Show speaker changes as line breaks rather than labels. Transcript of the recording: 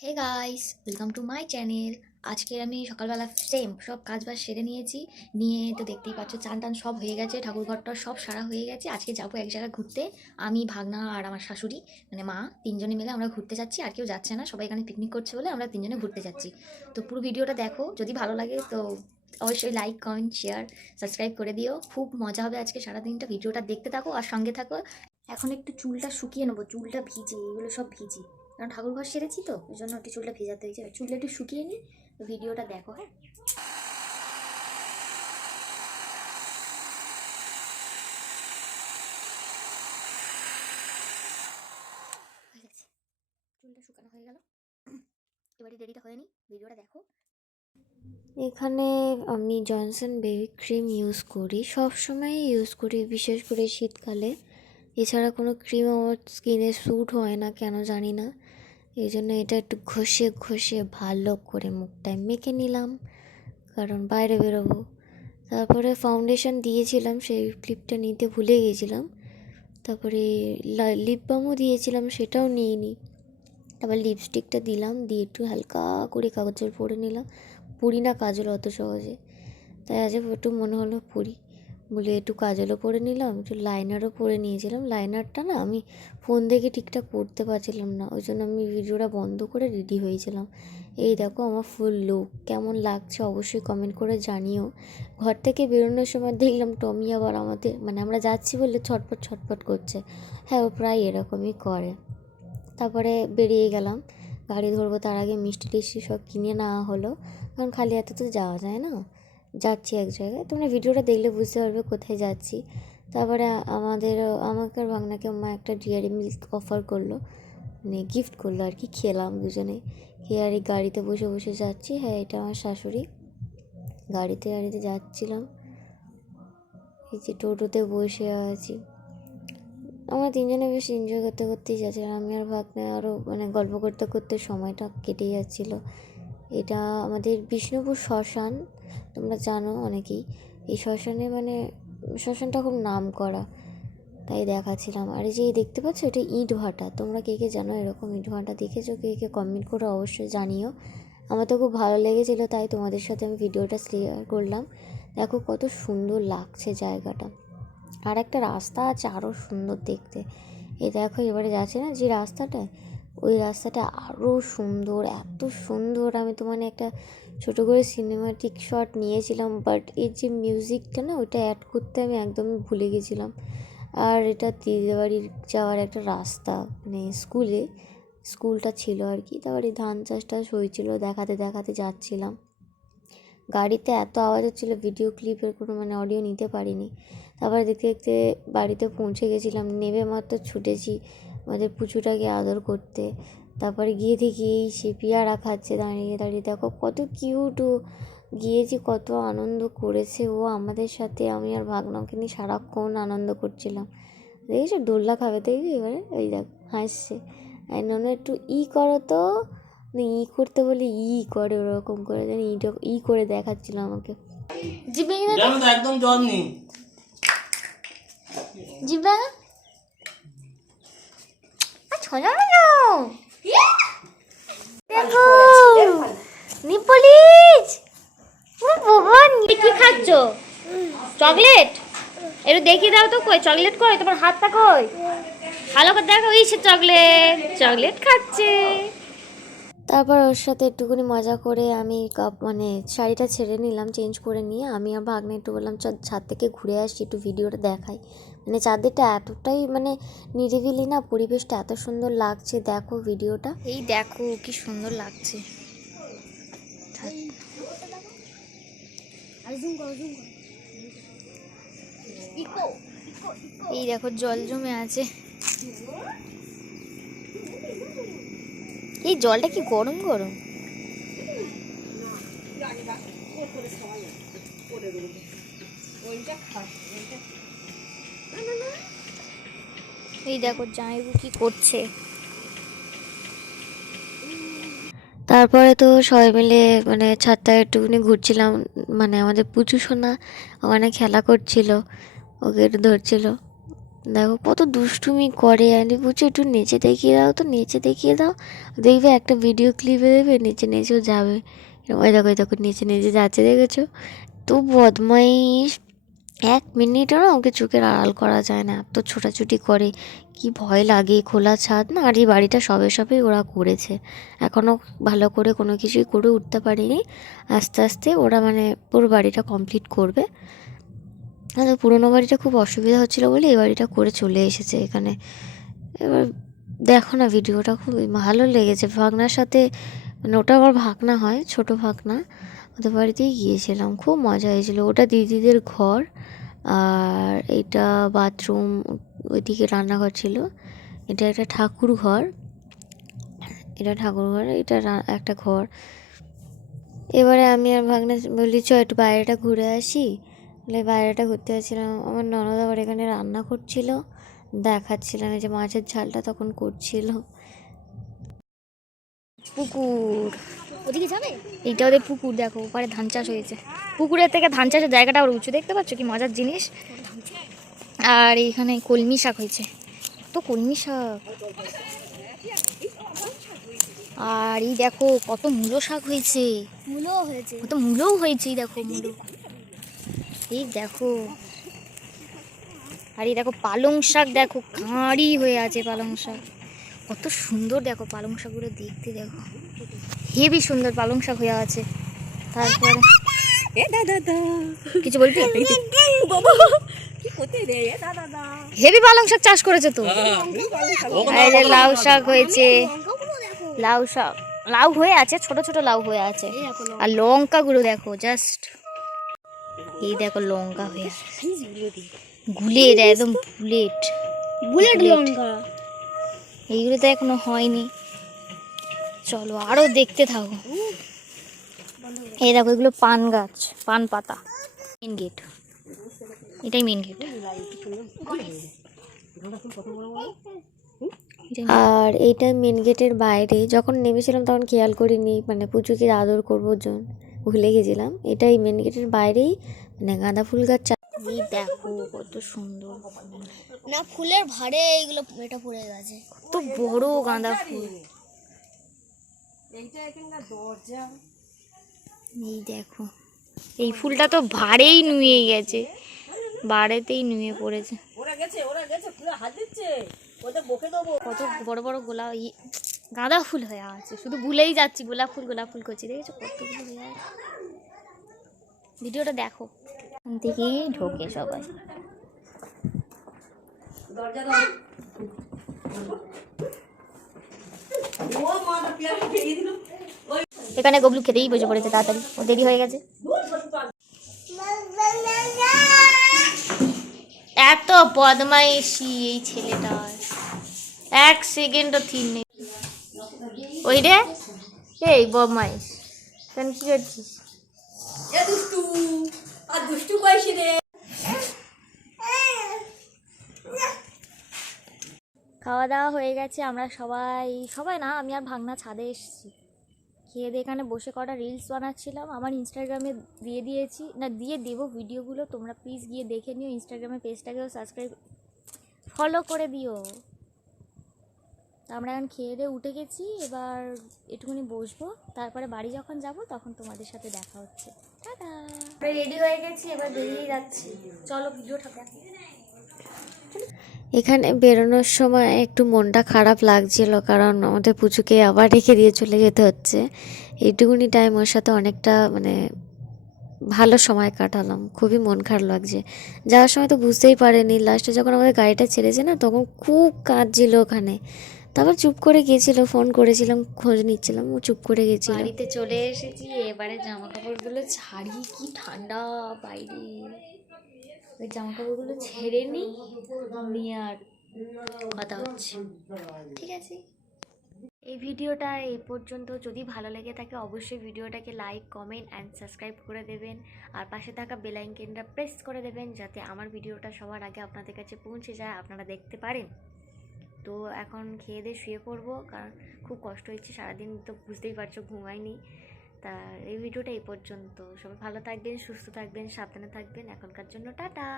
Hey guys welcome to my channel আজকে আমি সকালবেলা সেম সব কাজ বাজ সেরে নিয়েছি। নিয়ে তো দেখতেই পাচ্ছ চান টান সব হয়ে গেছে ঠাকুর ঘরটা সব সারা হয়ে গেছে। আজকে যাব এক জায়গায় ঘুরতে, আমি, ভাগনা আর আমার শাশুড়ি মানে মা, তিনজনে মিলে আমরা ঘুরতে যাচ্ছি। আর কেউ যাচ্ছে না, সবাই এখানে পিকনিক করছে বলে আমরা তিনজনে ঘুরতে যাচ্ছি। তো পুরো ভিডিওটা দেখো, যদি ভালো লাগে তো অবশ্যই লাইক কমেন্ট শেয়ার সাবস্ক্রাইব করে দিও। খুব মজা হবে আজকে সারাদিনটা ভিডিওটা দেখতে থাকো আর সঙ্গে থাকো। এখন একটু চুলটা শুকিয়ে নেব, চুলটা ভিজে, এগুলো সব ভিজি। কারণ ঠাকুর ঘর সেরেছি তো, ওই জন্য একটু চুলটা ভেজাতে হয়েছে। চুলটা একটু শুকিয়ে নিয়ে ভিডিওটা দেখো হ্যাঁ? চুলটা শুকানো হয়ে গেল। এবারে দেরিটা হয়নি, ভিডিওটা দেখো।
এখানে আমি জনসন বেবি ক্রিম ইউজ করি সব সময় ইউজ করি, বিশেষ করে শীতকালে। এছাড়া কোনো ক্রিম আমার স্কিনে স্যুট হয় না, কেন জানি না। এই জন্য এটা একটু ঘষে ঘষে ভালো করে মুখটায় মেখে নিলাম, কারণ বাইরে বেরোবো। তারপরে ফাউন্ডেশন দিয়েছিলাম, সেই ক্লিপটা নিতে ভুলে গিয়েছিলাম তারপরে লিপ বামও দিয়েছিলাম, সেটাও নিয়ে নিই তারপর লিপস্টিকটা দিলাম, দিয়ে একটু হালকা করে কাগজের পরে নিলাম। পুরি না, কাজল অত সহজে। তাই আজ একটু মনে হলো পুরি। বলে একটু কাজলও পরে নিলাম, একটু লাইনারও পরে নিয়েছিলাম। লাইনারটা না আমি ফোন দেখে ঠিকঠাক পড়তে পারছিলাম না, ওই জন্য আমি ভিডিওটা বন্ধ করে রেডি হয়েছিলাম। এই দেখো আমার ফুল লুক কেমন লাগছে অবশ্যই কমেন্ট করে জানিও। ঘর থেকে বেরোনোর সময় দেখলাম টমি আবার আমাদের মানে আমরা যাচ্ছি বলে ছটপট ছটপট করছে। হ্যাঁ ও প্রায় এরকমই করে। তারপরে বেরিয়ে গেলাম, গাড়ি ধরবো তার আগে মিষ্টি টিষ্টি সব কিনে নেওয়া হলো, কারণ খালি হাতে তো যাওয়া যায় না। যাচ্ছি এক জায়গায়। তোমরা ভিডিওটা দেখলে বুঝতে পারবে কোথায় যাচ্ছি। তারপরে আমাদের আমাকে আর ভাগনাকে মা একটা ডিয়ারি মিল্ক অফার করল। মানে গিফট করল আর কি, খেলাম দুজনে। খেয়ে গাড়িতে বসে বসে যাচ্ছি। হ্যাঁ এটা আমার শাশুড়ি। গাড়িতে গাড়িতে যাচ্ছিলাম। এই যে টোটোতে বসে আছি। আমরা তিনজনে বেশ এনজয় করতে, করতেই যাচ্ছিলাম। আমি আর ভাগ্নে আরও মানে গল্প করতে করতে সময়টা কেটে যাচ্ছিল। এটা আমাদের বিষ্ণুপুর শ্মশান। তোমরা জানো অনেকেই, এই শ্মশানে মানে শ্মশানটা খুব নাম করা তাই দেখাচ্ছিলাম। আর এই যে দেখতে পাচ্ছ, এটা ইট ভাটা তোমরা কে কে জানো এরকম ইট ভাটা দেখেছ? কে কে কমেন্ট করে অবশ্যই জানিও। আমার তো খুব ভালো লেগেছিলো, তাই তোমাদের সাথে আমি ভিডিওটা শেয়ার করলাম। দেখো কত সুন্দর লাগছে জায়গাটা। আর একটা রাস্তা আছে আরও সুন্দর দেখতে। এই দেখো এবারে যাচ্ছে না যে রাস্তাটা ওই রাস্তাটা আরও সুন্দর, এত সুন্দর। আমি তো মানে একটা ছোটো করে সিনেমাটিক শট নিয়েছিলাম বাট এর যে মিউজিকটা না, ওইটা অ্যাড করতে আমি একদমই ভুলে গেছিলাম। আর এটা দিদির বাড়ির যাওয়ার একটা রাস্তা মানে স্কুলে, স্কুলটা ছিল আর কি। তারপরে ধান চাষটা হয়েছিল, দেখাতে দেখাতে যাচ্ছিলাম। গাড়িতে এত আওয়াজ হচ্ছিল ভিডিও ক্লিপের কোনো মানে অডিও নিতে পারিনি। তারপরে দেখতে দেখতে বাড়িতে পৌঁছে গেছিলাম, নেবে মাত্র ছুটেছি। আমাদের পুচুটাকে আদর করতে। তারপরে গিয়ে দেখি এই সে পিয়ারা খাচ্ছে দাঁড়িয়ে দাঁড়িয়ে। দেখো কত কিউট ও। গিয়েছি কত আনন্দ করেছে ও আমাদের সাথে। আমি আর ভাগনাকে নিয়ে সারাক্ষণ আনন্দ করছিলাম। দেখেছ? দোল্লা খাবে তো এবারে ওই দেখ হাসছে। ননু একটু ই করো তো। ই করতে বলে ই করে ওরকম করে। যেন ইটা ই করে দেখাচ্ছিল আমাকে।
জানো একদম জল নেই।
জিভে ছোঁয়া না দেখো। নিপলিজ। কি খাচ্ছ? চকলেট? একটু দেখিয়ে দাও তো কই চকলেট কই? তোমার হাতটা কই? ভালো করে দেখো এই সে চকলেট। চকলেট খাচ্ছে।
তারপর ওর সাথে একটুখানি মজা করে আমি কাপ মানে শাড়িটা ছেড়ে নিলাম চেঞ্জ করে নিয়ে আমি আর ভাগ্নে একটু বললাম চ ছাদ থেকে ঘুরে আসছি একটু ভিডিওটা দেখাই। মানে চাঁদেরটা এতটাই মানে নিরিবিলি না পরিবেশটা এত সুন্দর লাগছে। দেখো ভিডিওটা।
এই দেখো কি সুন্দর লাগছে। এই দেখো জল জমে আছে। এই জলটা কি গরম গরম? এই দেখো, জামাইবু কি করছে।
তারপরে তো সবাই মিলে মানে ছাদটায় একটুখানি ঘুরছিলাম। মানে আমাদের পুচু সোনা ওখানে খেলা করছিল, ওকে একটু ধরছিল। দেখো, কত দুষ্টুমি করে। আন্টি বুঝছ একটু নেচে দেখিয়ে দাও তো, নেচে দেখিয়ে দাও। দেখবে একটা ভিডিও ক্লিপে দেবে, নেচে নেচেও যাবে। ওই দেখো ওই দেখো, নেচে নেচে যাচ্ছে, দেখেছ? তো বদমাইশ এক মিনিটও না ওকে চোখের আড়াল করা যায় না। এত ছোটাছুটি করে। কি ভয় লাগে, খোলা ছাদ না? আর এই বাড়িটা সবে সবে ওরা করেছে। এখনও ভালো করে কোনো কিছুই করে উঠতে পারেনি। আস্তে আস্তে ওরা মানে পুরো বাড়িটা কমপ্লিট করবে। আর পুরোনো বাড়িটা খুব অসুবিধা হচ্ছিল বলে এই বাড়িটা করে চলে এসেছে এখানে। এবার দেখো না ভিডিওটা খুব ভালো লেগেছে। ভাগনার সাথে মানে ওটা আমার ভাগনা হয়, ছোট ভাগনা। ওদের বাড়িতেই গিয়েছিলাম, খুব মজা হয়েছিল। ওটা দিদিদের ঘর, আর এটা বাথরুম, ওইদিকে রান্নাঘর ছিল। এটা একটা ঠাকুর ঘর, এটা ঠাকুর ঘর, এটা একটা ঘর। এবারে আমি আর ভাগনা বলি চ, একটু বাইরেটা ঘুরে আসি। বলে, বাইরেটা ঘুরতে যাচ্ছিলাম। আমার ননদ আবার এখানে রান্না করছিল দেখাচ্ছিলাম যে মাছের ঝালটা তখন করছিল।
পুকুর। ওদিকে যাবে? এইটা ওদের পুকুর দেখো ওপারে ধান চাষ হয়েছে। পুকুরের থেকে ধান চাষের জায়গাটা আবার উঁচু দেখতে পাচ্ছ কি মজার জিনিস? আর এইখানে কলমি শাক হয়েছে। তো কলমি শাক? আর এই দেখো কত মূলো শাক হয়েছে।
মূলো হয়েছে।
কত মূলও হয়েছে দেখো মূলো। এই দেখো। আর এই দেখো পালং শাক দেখো খাঁড়ি হয়ে আছে পালং শাক। কত সুন্দর দেখো পালং শাকগুলো দেখতে দেখো। হেবি সুন্দর পালং শাক হয়ে আছে। তারপরে কিছু বলবি? হেভি পালং শাক চাষ করেছে তো? আর লাউ শাক হয়েছে। লাউ শাক লাউ হয়ে আছে ছোট ছোট লাউ হয়ে আছে। আর লঙ্কাগুলো দেখো জাস্ট। এই দেখো লঙ্কা হয়ে আছে গুলেট একদম বুলেট
বুলেট। লঙ্কা।
এইগুলো তো এখনও হয়নি। চলো আরও দেখতে থাকো। এই দেখো, এগুলো পান গাছ, পান পাতা। মেন গেট এটাই মেন গেট
আর এইটা মেন গেটের বাইরে, যখন নেমেছিলাম তখন খেয়াল করিনি মানে পুজোকে আদর করব জন ভুলে গেছিলাম। এটাই মেন গেটের বাইরেই মানে গাঁদা ফুল গাছ
এই দেখো কত সুন্দর।
না ফুলের ভারে এগুলো এটা পড়ে গেছে।
কত বড় গাঁদা ফুল। এই দেখো এই ফুলটা তো ভাড়েই নুয়ে গেছে। বাড়িতেই নুয়ে পড়েছে। কত বড় বড় গোলাপ গাঁদা ফুল হয়ে আছে। শুধু ভুলেই যাচ্ছি গোলাপ ফুল গোলাপ ফুল করছি। দেখেছ কতগুলো হয়ে আছে। ভিডিওটা দেখো। এখান থেকেই ঢোকে সবাই। এখানে গবলু খেতেই বসে পড়েছে তাড়াতাড়ি। ও দেরি হয়ে গেছে। এত বদমাইশি এই ছেলেটার এক সেকেন্ডও থিম নেই। ওই রে, এই বদমাইশ। কেন কি করছিস? খাওয়া দাওয়া হয়ে গেছে, আমরা সবাই সবাই না, আমি আর ভাগনা ছাদে এসেছি। খেয়ে দিয়ে এখানে বসে কটা রিলস বানাচ্ছিলাম, আমার ইনস্টাগ্রামে দিয়ে দিয়েছি, না, দিয়ে দেবো ভিডিওগুলো, তোমরা প্লিজ গিয়ে দেখে নিও ইনস্টাগ্রামে পেজটাকেও সাবস্ক্রাইব ফলো করে দিও। আমরা এখন খেয়ে দিয়ে উঠে গেছি, এবার একটুখানি বসবো, তারপরে বাড়ি যখন যাব, তখন তোমাদের সাথে দেখা হচ্ছে। রেডি হয়ে গেছি এবার বেরিয়ে যাচ্ছি। চলো ভিডিওটা দেখো।
এখানে বেরোনোর সময় একটু মনটা খারাপ লাগছিল কারণ আমাদের পুজোকে আবার রেখে দিয়ে চলে যেতে হচ্ছে। এইটুকুনি টাইম ওর সাথে অনেকটা মানে ভালো সময় কাটালাম। খুবই মন খারাপ লাগছে। যাওয়ার সময় তো বুঝতেই পারেনি। লাস্টে যখন আমাদের গাড়িটা ছেড়েছে না তখন খুব কাঁদছিল ওখানে। তারপর চুপ করে গিয়েছিল ফোন করেছিলাম, খোঁজ নিচ্ছিলাম, ও চুপ করে গেছিল
বাড়িতে চলে এসেছি, এবারে জামা কাপড়গুলো ছাড়ি, কি ঠান্ডা বাইরে। ওই জামা কাপড়গুলো ছেড়ে নিই নিয়ে আর কথা হচ্ছে। ঠিক আছে? এই ভিডিওটা এই পর্যন্ত। যদি ভালো লেগে থাকে, অবশ্যই ভিডিওটাকে লাইক কমেন্ট অ্যান্ড সাবস্ক্রাইব করে দেবেন। আর পাশে থাকা বেল আইকনটা প্রেস করে দেবেন, যাতে আমার ভিডিওটা সবার আগে আপনাদের কাছে পৌঁছে যায়, আপনারা দেখতে পারেন। তো এখন খেয়ে দিয়ে শুয়ে পড়ব, কারণ খুব কষ্ট হচ্ছে, সারাদিন তো বুঝতেই পারছ ঘুমাইনি। তা এই ভিডিওটা এই পর্যন্ত। সবাই ভালো থাকবেন, সুস্থ থাকবেন, সাবধানে থাকবেন। এখনকার জন্য টাটা!